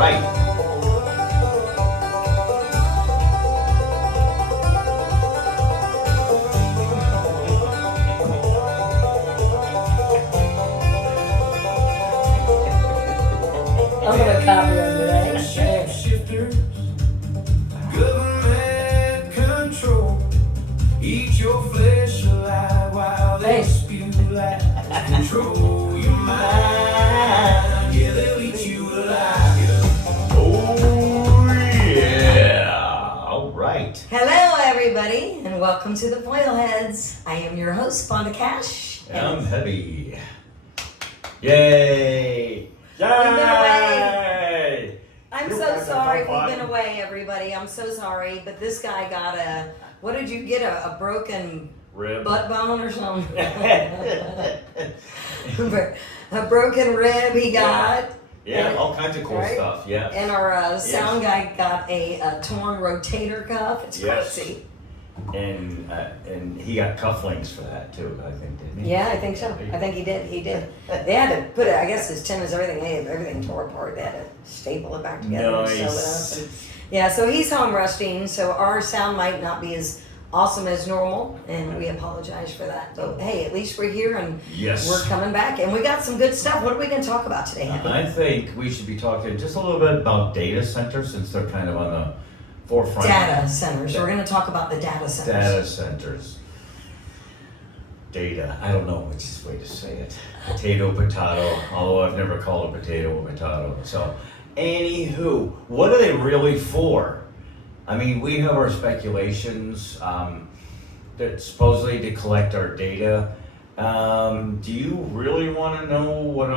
right. I'm gonna copy them today. Shapeshifters, government control. Eat your flesh alive while they spew lies. Control your mind. Yeah, they'll eat you alive. Oh, yeah. All right. Hello, everybody, and welcome to the Foilheads. I am your host, Fonda Cash. And I'm Heavy. Yay. We've been Yay. I'm You're so back on sorry top we've five. been away, everybody. I'm so sorry, but this guy got what did you get? A broken Rib. butt bone or something? A broken rib he got. Yeah, all kinds of cool Right? stuff. Yeah. And our sound guy got a torn rotator cuff. It's Yes. crazy. And he got cufflinks for that too, I think, didn't he? Yeah, I think so. I think he did. He did. They had to put it. I guess his tendons, everything. They had everything tore apart. They had to staple it back together and sew it up. Nice. And, yeah, so he's home resting. So our sound might not be as awesome as normal, and we apologize for that. So hey, at least we're here and Yes. we're coming back, and we got some good stuff. What are we going to talk about today? Abby? I think we should be talking just a little bit about data centers since they're kind of on the forefront. Data centers. We're going to talk about the data centers. Data centers. Data. I don't know which way to say it. Potato, although I've never called a potato a potato. So, anywho, what are they really for? I mean, we have our speculations that supposedly to collect our data. Do you really want to know what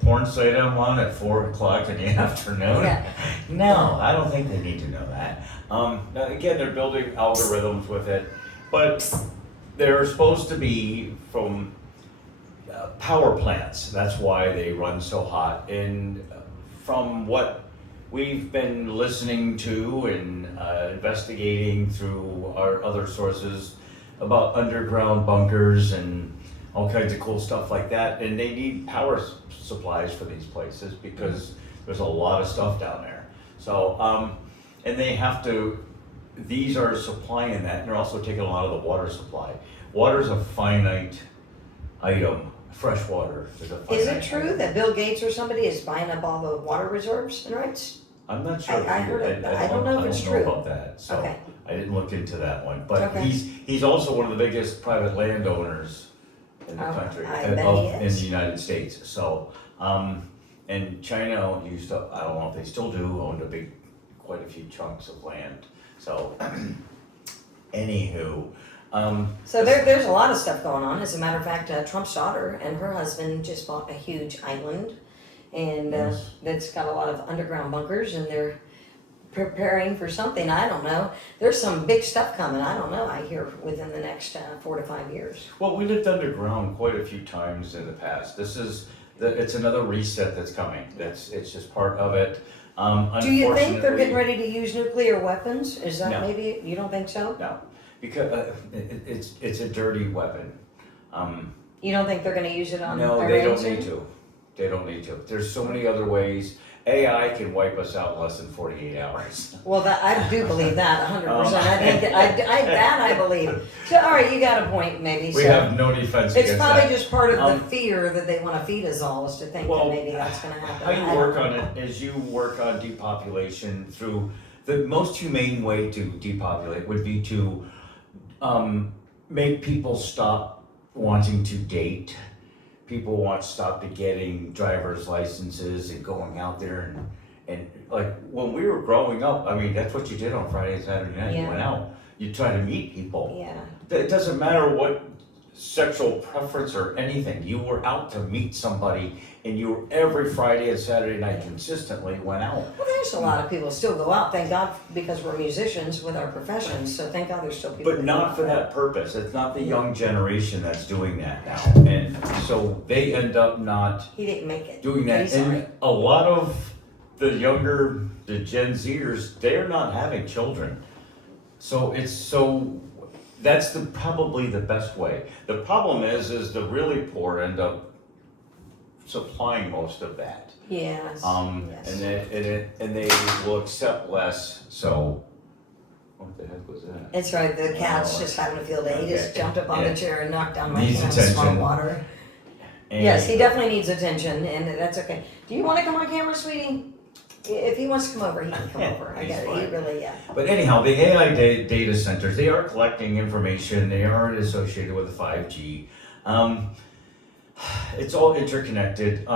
porn site I'm on at 4 o'clock in the afternoon? Yeah. No, I don't think they need to know that. Now again, they're building algorithms with it, but they're supposed to be from power plants. That's why they run so hot. And from what we've been listening to and investigating through our other sources about underground bunkers and all kinds of cool stuff like that, and they need power supplies for these places because there's a lot of stuff down there. So, and they have to, these are supplying that, and they're also taking a lot of the water supply. Water's a finite item. Fresh water is a finite Is it true item. that Bill Gates or somebody is buying up all the water reserves and rights? I'm not sure. I heard it. I don't know if it's true. about that, so Okay. I didn't look into that one. But Okay. he's also one of the biggest private landowners in the Oh, country, I in bet he the is. United States. So, and China used to, I don't know if they still do, owned quite a few chunks of land. So, anywho, So there's a lot of stuff going on. As a matter of fact, Trump's daughter and her husband just bought a huge island, and Yes. that's got a lot of underground bunkers, and they're preparing for something. I don't know. There's some big stuff coming. I don't know. I hear within the next 4 to 5 years. well, we lived underground quite a few times in the past. It's another reset that's coming. It's just part of it. Do you think they're getting Unfortunately- ready to use nuclear weapons? Is that No. maybe you don't think so? No, because it's a dirty weapon. You don't think they're going to use it on No, Iran they don't soon? need to. They don't need to. There's so many other ways. AI can wipe us out in less than 48 hours. Well, that I do believe that 100%. I think Um, I believe. So, all right, you got a point, maybe. We so. have no defense It's against probably that. just part of the Um, fear that they want to feed us all is to think Well, that maybe that's going to happen. How I you don't work know. on it is you work on depopulation through the most humane way to depopulate would be to make people stop wanting to date. People want to stop to getting driver's licenses and going out there and like when we were growing up, I mean that's what you did on Friday and Saturday night. You Yeah. went out. You try to meet people. Yeah. It doesn't matter what sexual preference or anything. You were out to meet somebody, and you were every Friday and Saturday night consistently went out. Well, there's a lot of people still go out. Thank God because we're musicians with our professions. So thank God there's still people. But that go not out. for that purpose. It's not the young generation that's doing that now, and so they end up not He didn't make it. doing that. He's sorry. And a lot of the Gen Zers, they're not having children. So that's probably the best way. The problem is the really poor end up supplying most of that. Yes. And they will accept less, so, what the heck was that? It's right, the cat's just having a field day. He just Okay. jumped up on Yeah. the chair and knocked down my Needs can of attention. smart water. And- Yes, he definitely needs attention, and that's okay. Do you want to come on camera, sweetie? If he wants to come over, he can come over. I He's got it. He fine. really, yeah. But anyhow, the AI data centers, they are collecting information, they are associated with 5G. It's all interconnected.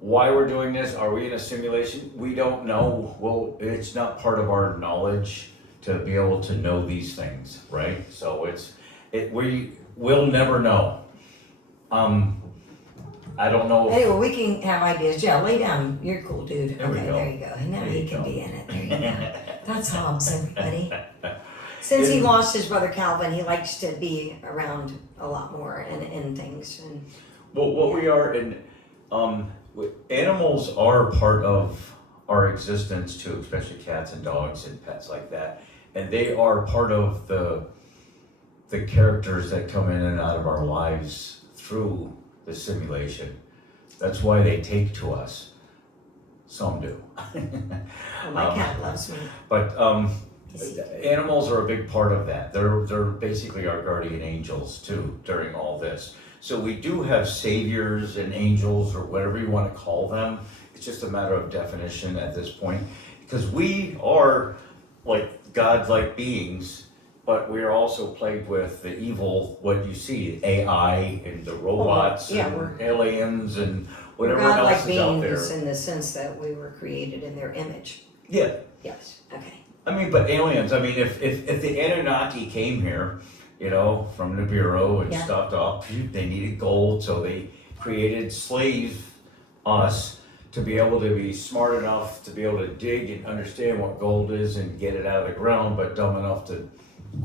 Why we're doing this, are we in a simulation? We don't know. Well, it's not part of our knowledge to be able to know these things, right? So we'll never know. I don't know. Anyway, we can have ideas. Yeah, lay down. You're cool, dude. There we Okay, go. there you go. And now There he you can go. be in it. There you go. That's Hobbs, everybody. Since he lost his brother Calvin, he likes to be around a lot more and in things. And Well, what we are, and animals are part of our existence too, especially cats and dogs and pets like that. And they are part of the characters that come in and out of our lives through the simulation. That's why they take to us. Some do. well, my cat loves me. But animals are a big part of that. They're basically our guardian angels too during all this. So we do have saviors and angels or whatever you want to call them. It's just a matter of definition at this point, because we are like God-like beings, but we are also plagued with the evil, what you see, AI and the robots yeah, and aliens and We're whatever else God-like is out beings there. in the sense that we were created in their image. Yeah. Yes. Okay. I mean, but aliens, I mean, if the Anunnaki came here, you know, from Nibiru and Yeah. stopped off, they needed gold, so they created us to be able to be smart enough to be able to dig and understand what gold is and get it out of the ground, but dumb enough to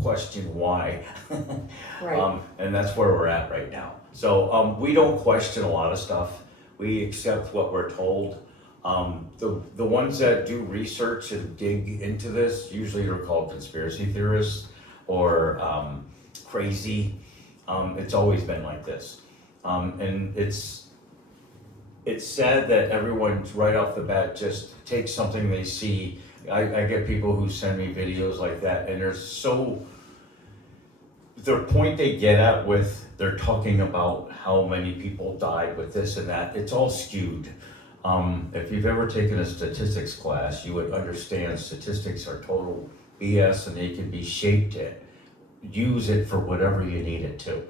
question why. Right. And that's where we're at right now. So we don't question a lot of stuff. We accept what we're told. The ones that do research and dig into this usually are called conspiracy theorists or crazy. It's always been like this. And it's sad that everyone's right off the bat just takes something they see. I get people who send me videos like that, and the point they get at with, they're talking about how many people died with this and that, it's all skewed. If you've ever taken a statistics class, you would understand statistics are total BS and they can be shaped to use it for whatever you need it to.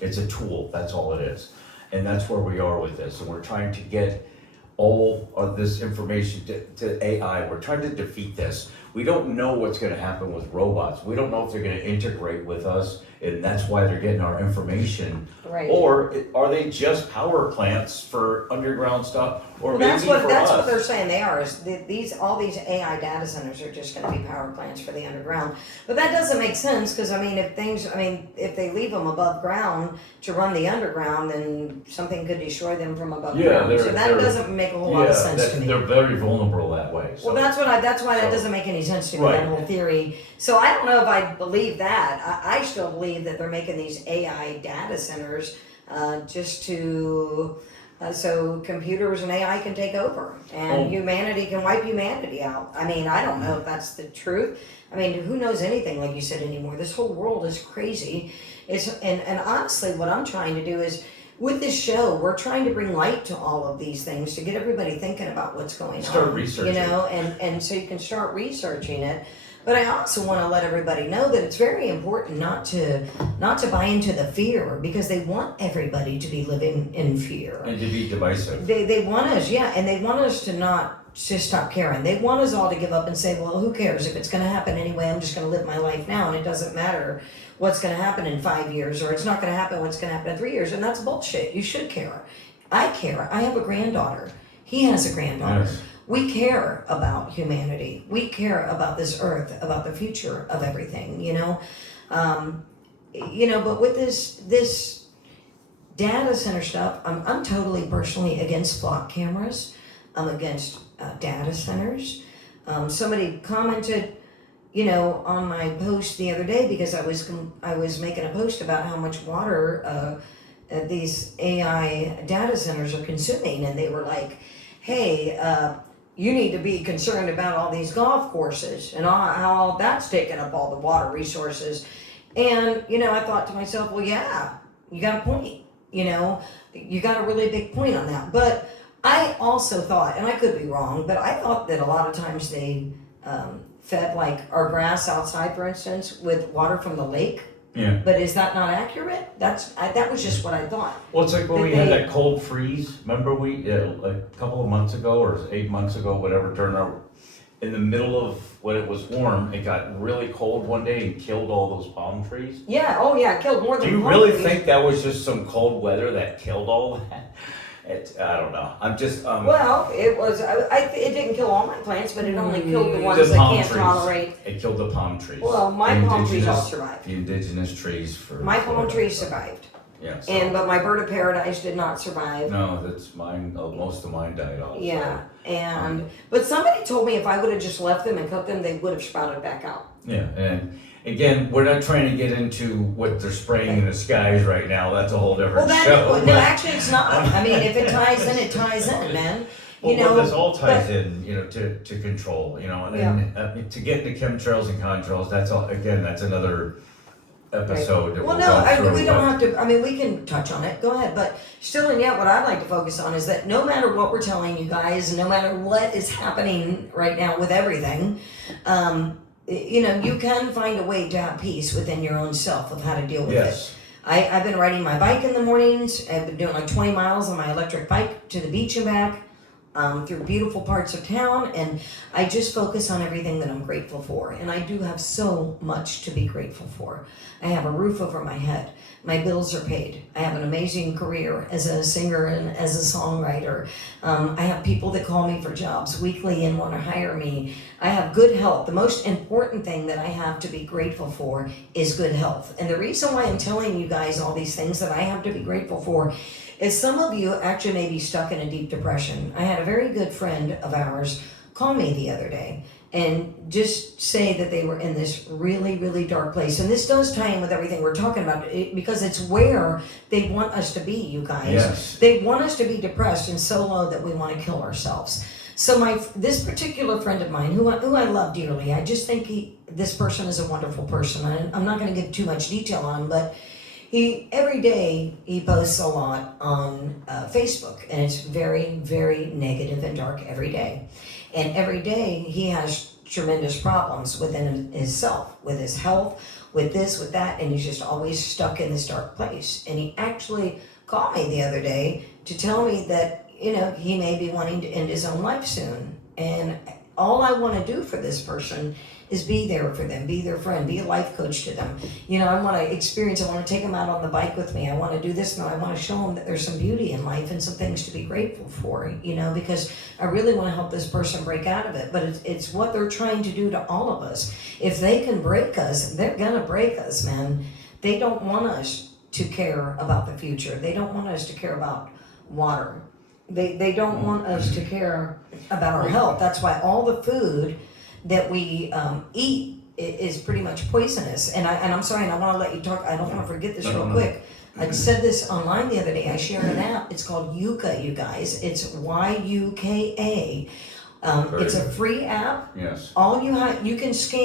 It's a tool, that's all it is. And that's where we are with this, and we're trying to get all of this information to AI. We're trying to defeat this. We don't know what's gonna happen with robots. We don't know if they're gonna integrate with us, and that's why they're getting our information. Right. Or are they just power plants for underground stuff, or Well, maybe that's for what they're us? saying they are, is all these AI data centers are just gonna be power plants for the underground. But that doesn't make sense, because if they leave them above ground to run the underground, then something could destroy them from above Yeah, ground. So that they're- doesn't make a whole lot of sense to me. They're very vulnerable that way, so. Well, that's why that So- doesn't make any sense to me, Right. that whole theory. So I don't know if I believe that. I still believe that they're making these AI data centers just to, so computers and AI can take over and Oh. humanity can wipe humanity out. I mean, I don't know if that's the truth. I mean, who knows anything, like you said, anymore? This whole world is crazy. And honestly, what I'm trying to do is, with this show, we're trying to bring light to all of these things to get everybody thinking about what's going Start on. researching. You know, and so you can start researching it. But I also want to let everybody know that it's very important not to buy into the fear, because they want everybody to be living in fear. And to be divisive. They want us, yeah, and they want us to not just stop caring. They want us all to give up and say, well, who cares? If it's going to happen anyway, I'm just going to live my life now, and it doesn't matter what's going to happen in 5 years, or it's not going to happen what's going to happen in 3 years, and that's bullshit. You should care. I care. I have a granddaughter. He has a granddaughter. Yes. We care about humanity. We care about this earth, about the future of everything, you know? But with this data center stuff, I'm totally personally against flock cameras. I'm against data centers. Somebody commented, on my post the other day, because I was making a post about how much water these AI data centers are consuming, and they were like, hey, you need to be concerned about all these golf courses and how all that's taking up all the water resources. And, I thought to myself, well, yeah, you got a point. You got a really big point on that. But I also thought, and I could be wrong, but I thought that a lot of times they fed like our grass outside, for instance, with water from the lake. Yeah. But is that not accurate? That was just what I thought. Well, it's like when we had that cold freeze. Remember like a couple of months ago or 8 months ago, whatever, turned out in the middle of when it was warm, it got really cold one day and killed all those palm trees. Yeah. Oh, yeah. It killed more than. Do you really think that was just some cold weather that killed all that? I don't know. I'm just. Well, it was. It didn't kill all my plants, but it only killed the ones The that palm can't trees. tolerate. It killed the palm trees. Well, my palm trees all survived. The indigenous trees for. My palm trees survived. Yeah. But my bird of paradise did not survive. No, that's mine. Most of mine died off. Yeah, but somebody told me if I would have just left them and cut them, they would have sprouted back out. Yeah, and again, we're not trying to get into what they're spraying in the skies right now. That's a whole different show. No, actually, it's not. I mean, if it ties in, it ties in, man. Well, this all ties in, to control, and to get into chemtrails and contrails. That's all. Again, that's another episode. That Well, we'll no, go through, we don't have to. I mean, we can touch on it. Go ahead, but still, and yet, what I'd like to focus on is that no matter what we're telling you guys, no matter what is happening right now with everything, you can find a way to have peace within your own self of how to deal with it. I've been riding my bike in the mornings. I've been doing like 20 miles on my electric bike to the beach and back. Through beautiful parts of town, and I just focus on everything that I'm grateful for. And I do have so much to be grateful for. I have a roof over my head. My bills are paid. I have an amazing career as a singer and as a songwriter. I have people that call me for jobs weekly and want to hire me. I have good health. The most important thing that I have to be grateful for is good health. And the reason why I'm telling you guys all these things that I have to be grateful for is some of you actually may be stuck in a deep depression. I had a very good friend of ours call me the other day and just say that they were in this really, really dark place. And this does tie in with everything we're talking about because it's where they want us to be, you guys. Yes. They want us to be depressed and so low that we want to kill ourselves. So this particular friend of mine, who I love dearly, I just think this person is a wonderful person. I'm not going to give too much detail on him, but every day he posts a lot on Facebook, and it's very, very negative and dark every day. And every day he has tremendous problems within himself, with his health, with this, with that, and he's just always stuck in this dark place. And he actually called me the other day to tell me that, he may be wanting to end his own life soon. And all I want to do for this person is be there for them, be their friend, be a life coach to them. I want to take them out on the bike with me. I want to do this, and I want to show them that there's some beauty in life and some things to be grateful for, because I really want to help this person break out of it. But it's what they're trying to do to all of us. If they can break us, they're going to break us, man. They don't want us to care about the future. They don't want us to care about water. They don't want us to care about our health. That's why all the food that we eat is pretty much poisonous. And I'm sorry, and I want to let you talk. I don't want to forget this real quick. I said this online the other day. I shared an app. It's called Yuka, you guys. It's YUKA. It's a free app. Yes. You can scan